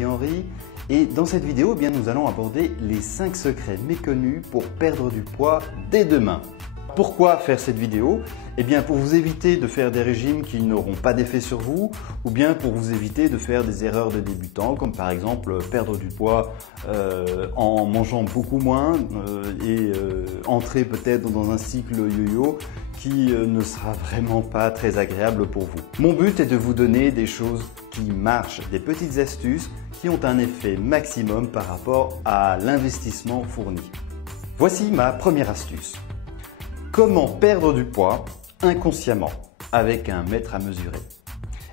Guy Henry et dans cette vidéo, eh bien, nous allons aborder les 5 secrets méconnus pour perdre du poids dès demain. Pourquoi faire cette vidéo? Eh bien pour vous éviter de faire des régimes qui n'auront pas d'effet sur vous ou bien pour vous éviter de faire des erreurs de débutants comme par exemple perdre du poids en mangeant beaucoup moins et entrer peut-être dans un cycle yo-yo qui ne sera vraiment pas très agréable pour vous. Mon but est de vous donner des choses qui marchent, des petites astuces qui ont un effet maximum par rapport à l'investissement fourni. Voici ma première astuce. Comment perdre du poids inconsciemment avec un mètre à mesurer?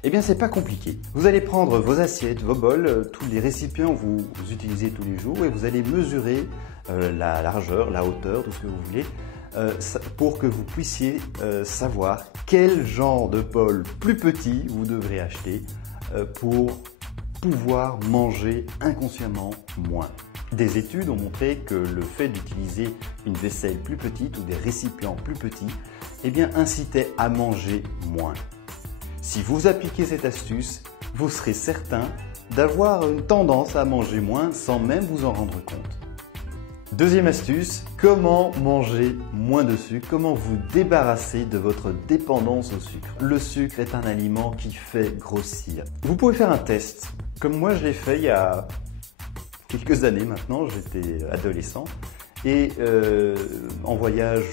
Eh bien, c'est pas compliqué. Vous allez prendre vos assiettes, vos bols, tous les récipients que vous utilisez tous les jours et vous allez mesurer la largeur, la hauteur, tout ce que vous voulez, pour que vous puissiez savoir quel genre de bol plus petit vous devrez acheter pour pouvoir manger inconsciemment moins. Des études ont montré que le fait d'utiliser une vaisselle plus petite ou des récipients plus petits, eh bien, incitait à manger moins. Si vous appliquez cette astuce, vous serez certain d'avoir une tendance à manger moins sans même vous en rendre compte. Deuxième astuce, comment manger moins de sucre, comment vous débarrasser de votre dépendance au sucre. Le sucre est un aliment qui fait grossir. Vous pouvez faire un test, comme moi je l'ai fait il y a quelques années maintenant, j'étais adolescent et en voyage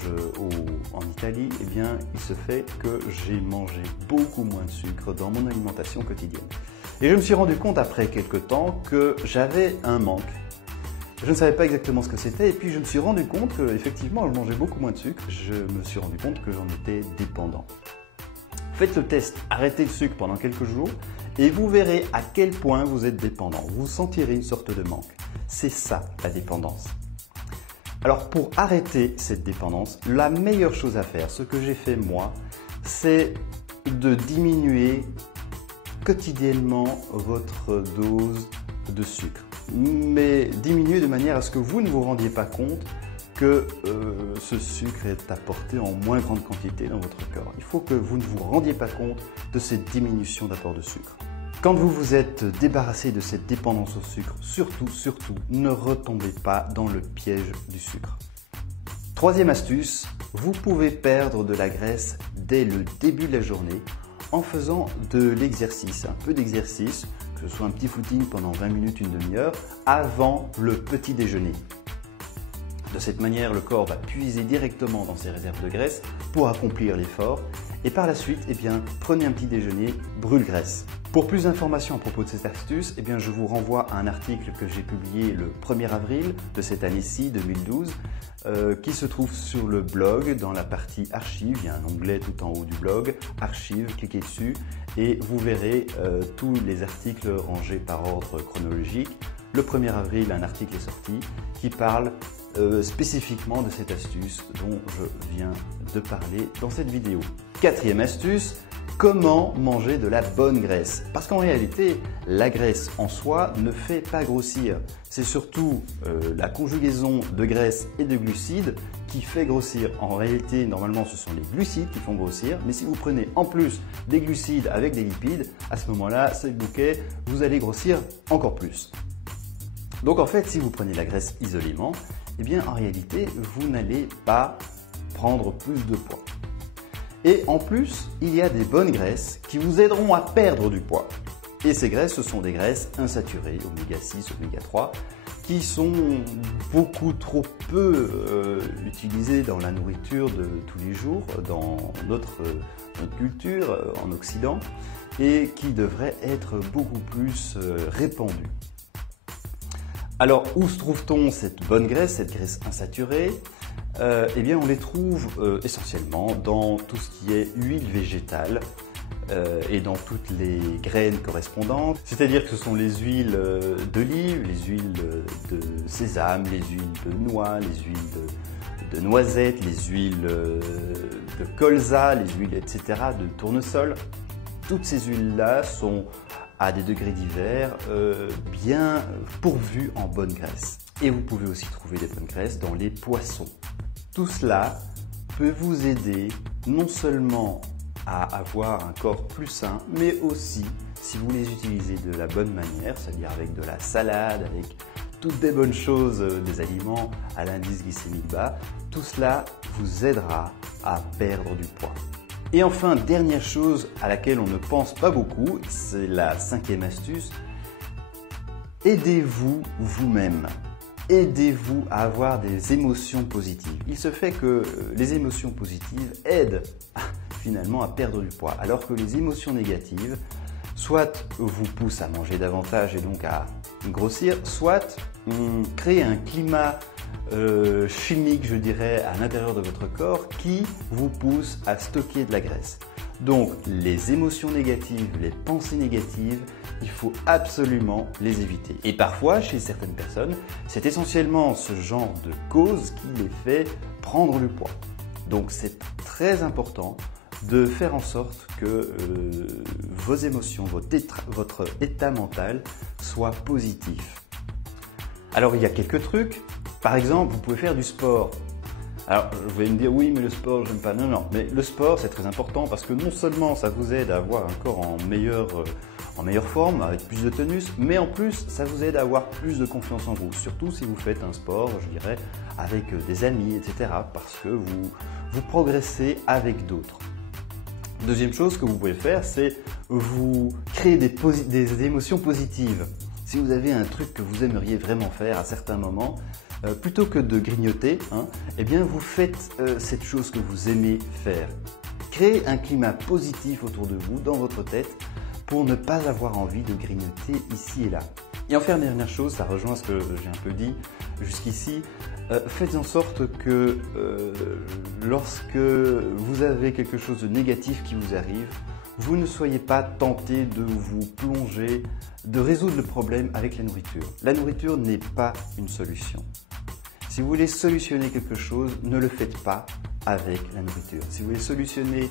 en Italie, eh bien, il se fait que j'ai mangé beaucoup moins de sucre dans mon alimentation quotidienne. Et je me suis rendu compte après quelques temps que j'avais un manque. Je ne savais pas exactement ce que c'était et puis je me suis rendu compte qu'effectivement je mangeais beaucoup moins de sucre. Je me suis rendu compte que j'en étais dépendant. Faites le test, arrêtez le sucre pendant quelques jours et vous verrez à quel point vous êtes dépendant. Vous sentirez une sorte de manque. C'est ça la dépendance. Alors pour arrêter cette dépendance, la meilleure chose à faire, ce que j'ai fait moi, c'est de diminuer quotidiennement votre dose de sucre. Mais diminuer de manière à ce que vous ne vous rendiez pas compte que ce sucre est apporté en moins grande quantité dans votre corps. Il faut que vous ne vous rendiez pas compte de cette diminution d'apport de sucre. Quand vous vous êtes débarrassé de cette dépendance au sucre, surtout, ne retombez pas dans le piège du sucre. Troisième astuce, vous pouvez perdre de la graisse dès le début de la journée en faisant de l'exercice, un peu d'exercice, que ce soit un petit footing pendant 20 minutes, une demi-heure, avant le petit déjeuner. De cette manière, le corps va puiser directement dans ses réserves de graisse pour accomplir l'effort et par la suite, eh bien, prenez un petit déjeuner brûle-graisse. Pour plus d'informations à propos de cette astuce, eh bien, je vous renvoie à un article que j'ai publié le 1er avril de cette année-ci, 2012, qui se trouve sur le blog dans la partie archives. Il y a un onglet tout en haut du blog, archives, cliquez dessus et vous verrez tous les articles rangés par ordre chronologique. Le 1er avril, un article est sorti qui parle spécifiquement de cette astuce dont je viens de parler dans cette vidéo. Quatrième astuce, comment manger de la bonne graisse? Parce qu'en réalité, la graisse en soi ne fait pas grossir. C'est surtout la conjugaison de graisse et de glucides qui fait grossir. En réalité, normalement, ce sont les glucides qui font grossir. Mais si vous prenez en plus des glucides avec des lipides, à ce moment-là, c'est le bouquet, vous allez grossir encore plus. Donc en fait, si vous prenez la graisse isolément, eh bien en réalité, vous n'allez pas prendre plus de poids. Et en plus, il y a des bonnes graisses qui vous aideront à perdre du poids. Et ces graisses, ce sont des graisses insaturées, oméga 6, oméga 3, qui sont beaucoup trop peu utilisées dans la nourriture de tous les jours, dans notre culture en Occident, et qui devraient être beaucoup plus répandues. Alors, où se trouve-t-on cette bonne graisse, cette graisse insaturée? Eh bien, on les trouve essentiellement dans tout ce qui est huile végétale et dans toutes les graines correspondantes. C'est-à-dire que ce sont les huiles d'olive, les huiles de sésame, les huiles de noix, les huiles de noisettes, les huiles de colza, les huiles, etc., de tournesol. Toutes ces huiles-là sont à des degrés divers, bien pourvues en bonne graisse. Et vous pouvez aussi trouver des bonnes graisses dans les poissons. Tout cela peut vous aider non seulement à avoir un corps plus sain, mais aussi si vous les utilisez de la bonne manière, c'est-à-dire avec de la salade, avec toutes des bonnes choses, des aliments à l'indice glycémique bas, tout cela vous aidera à perdre du poids. Et enfin, dernière chose à laquelle on ne pense pas beaucoup, c'est la 5e astuce, aidez-vous vous-même. Aidez-vous à avoir des émotions positives. Il se fait que les émotions positives aident finalement à perdre du poids, alors que les émotions négatives, soit vous poussent à manger davantage et donc à grossir, soit créent un climat chimique, je dirais, à l'intérieur de votre corps qui vous pousse à stocker de la graisse. Donc les émotions négatives, les pensées négatives, il faut absolument les éviter. Et parfois, chez certaines personnes, c'est essentiellement ce genre de cause qui les fait prendre du poids. Donc c'est très important de faire en sorte que vos émotions, votre état mental soit positif. Alors il y a quelques trucs. Par exemple, vous pouvez faire du sport. Alors, vous allez me dire, oui, mais le sport, j'aime pas. Non, non, mais le sport, c'est très important parce que non seulement ça vous aide à avoir un corps en meilleure forme, avec plus de tonus, mais en plus, ça vous aide à avoir plus de confiance en vous. Surtout si vous faites un sport, je dirais, avec des amis, etc. Parce que vous progressez avec d'autres. Deuxième chose que vous pouvez faire, c'est vous créer des émotions positives. Si vous avez un truc que vous aimeriez vraiment faire à certains moments, plutôt que de grignoter, eh bien vous faites cette chose que vous aimez faire. Créez un climat positif autour de vous, dans votre tête, pour ne pas avoir envie de grignoter ici et là. Et enfin, dernière chose, ça rejoint ce que j'ai un peu dit jusqu'ici, faites en sorte que lorsque vous avez quelque chose de négatif qui vous arrive, vous ne soyez pas tenté de vous plonger, de résoudre le problème avec la nourriture. La nourriture n'est pas une solution. Si vous voulez solutionner quelque chose, ne le faites pas avec la nourriture. Si vous voulez solutionner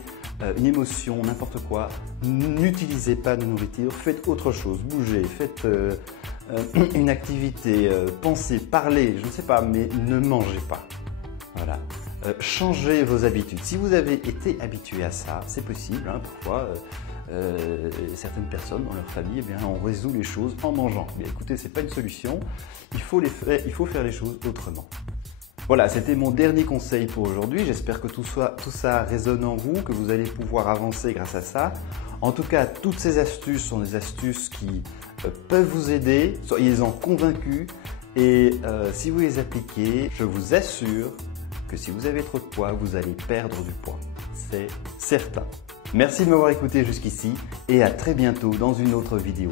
une émotion, n'importe quoi, n'utilisez pas de nourriture, faites autre chose, bougez, faites une activité, pensez, parlez, je ne sais pas, mais ne mangez pas. Voilà. Changez vos habitudes. Si vous avez été habitué à ça, c'est possible, parfois certaines personnes dans leur famille, on résout les choses en mangeant. Mais écoutez, ce n'est pas une solution, il faut faire les choses autrement. Voilà, c'était mon dernier conseil pour aujourd'hui. J'espère que tout ça résonne en vous, que vous allez pouvoir avancer grâce à ça. En tout cas, toutes ces astuces sont des astuces qui peuvent vous aider, soyez-en convaincus. Et si vous les appliquez, je vous assure que si vous avez trop de poids, vous allez perdre du poids. C'est certain. Merci de m'avoir écouté jusqu'ici et à très bientôt dans une autre vidéo.